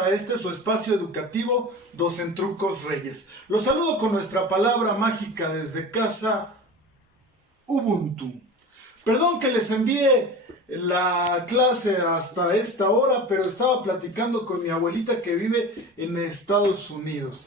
a este su espacio educativo Docentrucos Reyes. Los saludo con nuestra palabra mágica desde casa, Ubuntu. Perdón que les envíe la clase hasta esta hora, pero estaba platicando con mi abuelita que vive en Estados Unidos.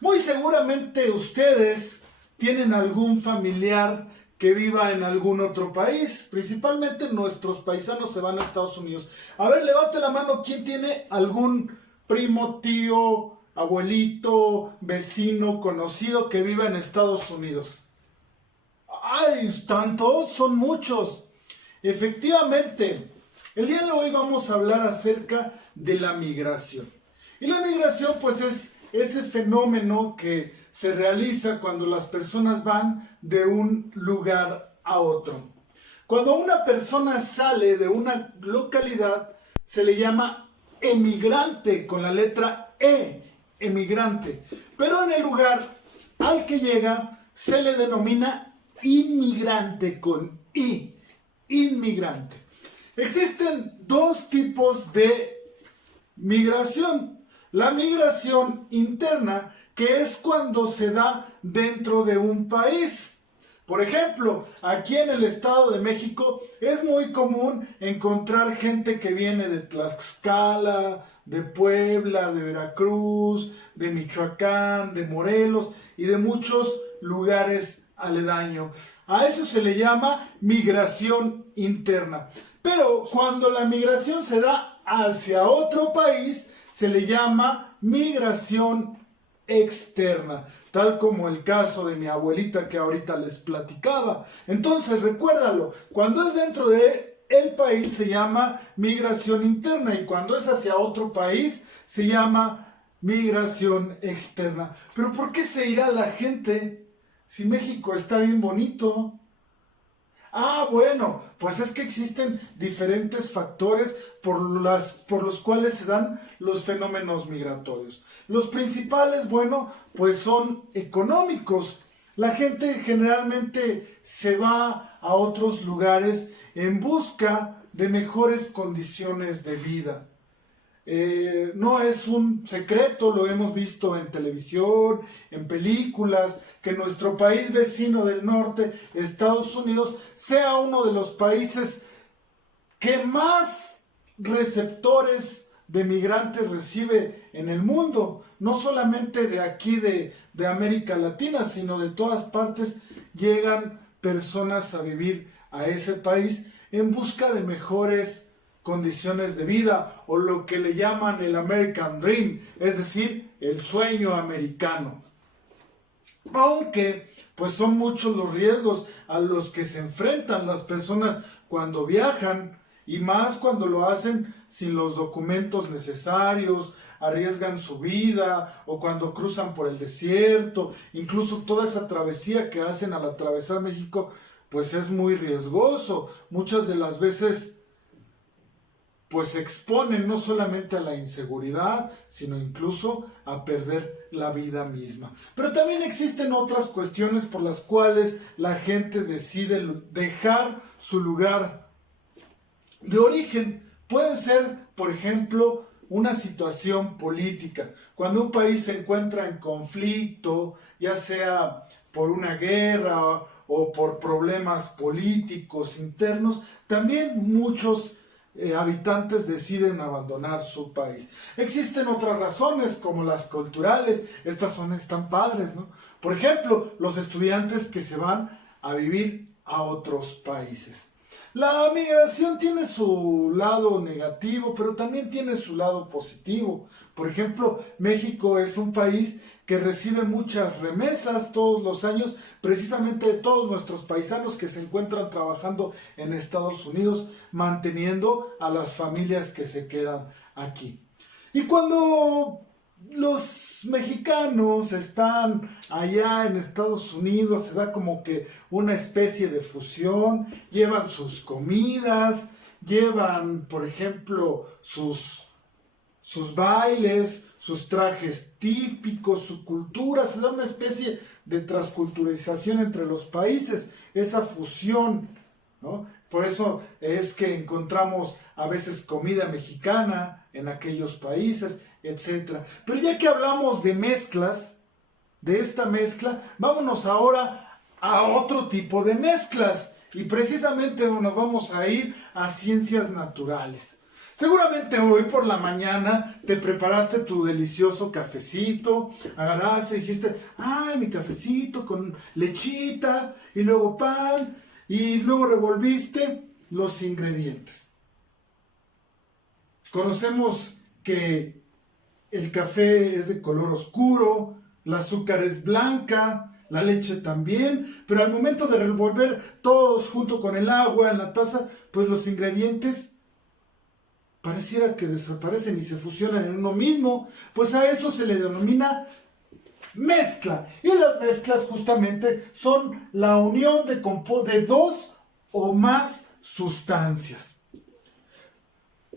Muy seguramente ustedes tienen algún familiar que viva en algún otro país. Principalmente nuestros paisanos se van a Estados Unidos. A ver, levante la mano, ¿quién tiene algún primo, tío, abuelito, vecino, conocido que viva en Estados Unidos? ¡Ay, tantos! Son muchos. Efectivamente, el día de hoy vamos a hablar acerca de la migración. Y la migración, pues, es ese fenómeno que se realiza cuando las personas van de un lugar a otro. Cuando una persona sale de una localidad, se le llama emigrante, con la letra E, emigrante. Pero en el lugar al que llega, se le denomina inmigrante, con I, inmigrante. Existen dos tipos de migración. La migración interna, que es cuando se da dentro de un país. Por ejemplo, aquí en el Estado de México es muy común encontrar gente que viene de Tlaxcala, de Puebla, de Veracruz, de Michoacán, de Morelos y de muchos lugares aledaños. A eso se le llama migración interna. Pero cuando la migración se da hacia otro país, se le llama migración externa, tal como el caso de mi abuelita que ahorita les platicaba. Entonces, recuérdalo, cuando es dentro de el país se llama migración interna y cuando es hacia otro país se llama migración externa. Pero ¿por qué se irá la gente si México está bien bonito? Ah, bueno, pues es que existen diferentes factores por los cuales se dan los fenómenos migratorios. Los principales, bueno, pues son económicos. La gente generalmente se va a otros lugares en busca de mejores condiciones de vida. No es un secreto, lo hemos visto en televisión, en películas, que nuestro país vecino del norte, Estados Unidos, sea uno de los países que más receptores de migrantes recibe en el mundo. No solamente de aquí de América Latina, sino de todas partes llegan personas a vivir a ese país en busca de mejores condiciones de vida, o lo que le llaman el American Dream, es decir, el sueño americano. Aunque pues son muchos los riesgos a los que se enfrentan las personas cuando viajan, y más cuando lo hacen sin los documentos necesarios, arriesgan su vida, o cuando cruzan por el desierto, incluso toda esa travesía que hacen al atravesar México, pues es muy riesgoso. Muchas de las veces pues se exponen no solamente a la inseguridad, sino incluso a perder la vida misma. Pero también existen otras cuestiones por las cuales la gente decide dejar su lugar de origen. Pueden ser, por ejemplo, una situación política. Cuando un país se encuentra en conflicto, ya sea por una guerra o por problemas políticos internos, también muchos habitantes deciden abandonar su país. Existen otras razones como las culturales. Estas están padres, ¿no? Por ejemplo, los estudiantes que se van a vivir a otros países. La migración tiene su lado negativo, pero también tiene su lado positivo. Por ejemplo, México es un país que recibe muchas remesas todos los años, precisamente de todos nuestros paisanos que se encuentran trabajando en Estados Unidos, manteniendo a las familias que se quedan aquí. Y cuando los mexicanos están allá en Estados Unidos, se da como que una especie de fusión, llevan sus comidas, llevan, por ejemplo, sus bailes, sus trajes típicos, su cultura, se da una especie de transculturalización entre los países, esa fusión, ¿no? Por eso es que encontramos a veces comida mexicana en aquellos países, etc. Pero ya que hablamos de mezclas, de esta mezcla, vámonos ahora a otro tipo de mezclas. Y precisamente nos vamos a ir a ciencias naturales. Seguramente hoy por la mañana te preparaste tu delicioso cafecito, agarraste y dijiste, ay, mi cafecito con lechita, y luego pan, y luego revolviste los ingredientes. Conocemos que el café es de color oscuro, el azúcar es blanca, la leche también, pero al momento de revolver todos junto con el agua en la taza, pues los ingredientes pareciera que desaparecen y se fusionan en uno mismo, pues a eso se le denomina mezcla. Y las mezclas justamente son la unión de dos o más sustancias.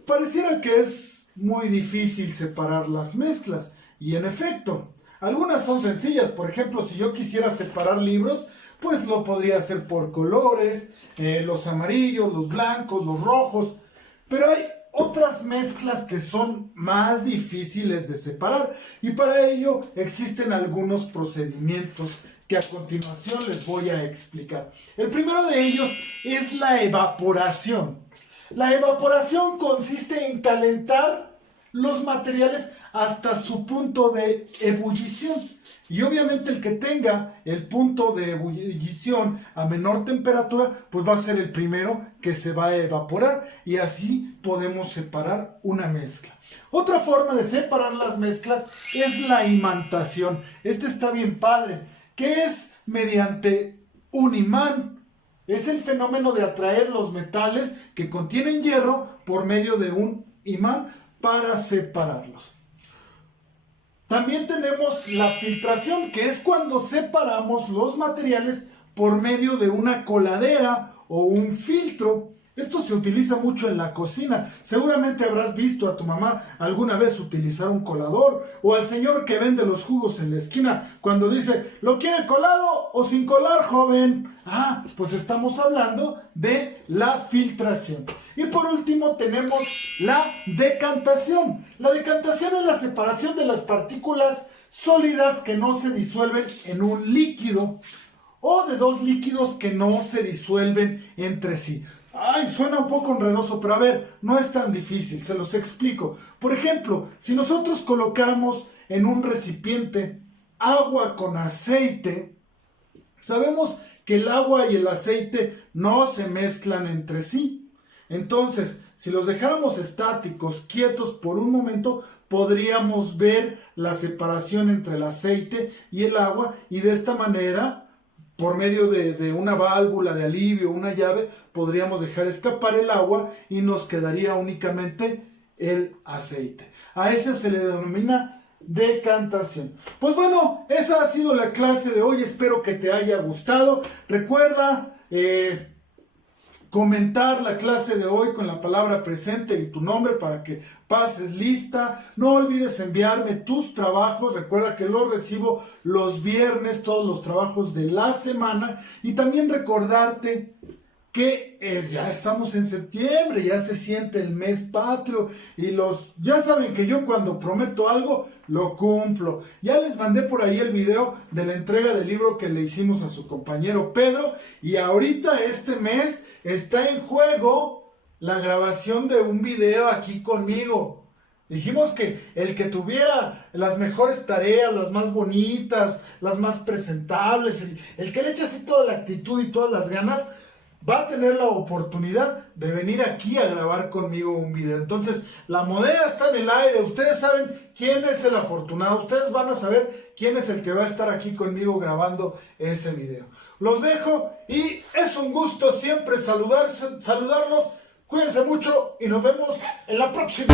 Pareciera que es muy difícil separar las mezclas, y en efecto, algunas son sencillas. Por ejemplo, si yo quisiera separar libros, pues lo podría hacer por colores, los amarillos, los blancos, los rojos, pero hay otras mezclas que son más difíciles de separar, y para ello existen algunos procedimientos que a continuación les voy a explicar. El primero de ellos es la evaporación. La evaporación consiste en calentar los materiales hasta su punto de ebullición. Y obviamente el que tenga el punto de ebullición a menor temperatura, pues va a ser el primero que se va a evaporar, y así podemos separar una mezcla. Otra forma de separar las mezclas es la imantación. Este está bien padre, que es mediante un imán. Es el fenómeno de atraer los metales que contienen hierro por medio de un imán para separarlos. También tenemos la filtración, que es cuando separamos los materiales por medio de una coladera o un filtro. Esto se utiliza mucho en la cocina. Seguramente habrás visto a tu mamá alguna vez utilizar un colador, o al señor que vende los jugos en la esquina cuando dice, ¿lo quiere colado o sin colar, joven? Ah, pues estamos hablando de la filtración. Y por último tenemos la decantación. La decantación es la separación de las partículas sólidas que no se disuelven en un líquido, o de dos líquidos que no se disuelven entre sí. Ay, suena un poco enredoso, pero a ver, no es tan difícil, se los explico. Por ejemplo, si nosotros colocáramos en un recipiente agua con aceite, sabemos que el agua y el aceite no se mezclan entre sí. Entonces, si los dejáramos estáticos, quietos por un momento, podríamos ver la separación entre el aceite y el agua, y de esta manera, por medio de una válvula de alivio, una llave, podríamos dejar escapar el agua y nos quedaría únicamente el aceite. A ese se le denomina decantación. Pues bueno, esa ha sido la clase de hoy. Espero que te haya gustado. Recuerda comentar la clase de hoy con la palabra presente y tu nombre para que pases lista. No olvides enviarme tus trabajos. Recuerda que los recibo los viernes, todos los trabajos de la semana. Y también recordarte que ya estamos en septiembre, ya se siente el mes patrio, y ya saben que yo cuando prometo algo, lo cumplo. Ya les mandé por ahí el video de la entrega del libro que le hicimos a su compañero Pedro, y ahorita este mes está en juego la grabación de un video aquí conmigo. Dijimos que el que tuviera las mejores tareas, las más bonitas, las más presentables, el que le eche así toda la actitud y todas las ganas, va a tener la oportunidad de venir aquí a grabar conmigo un video. Entonces, la moneda está en el aire. Ustedes saben quién es el afortunado. Ustedes van a saber quién es el que va a estar aquí conmigo grabando ese video. Los dejo y es un gusto siempre saludarlos. Cuídense mucho y nos vemos en la próxima.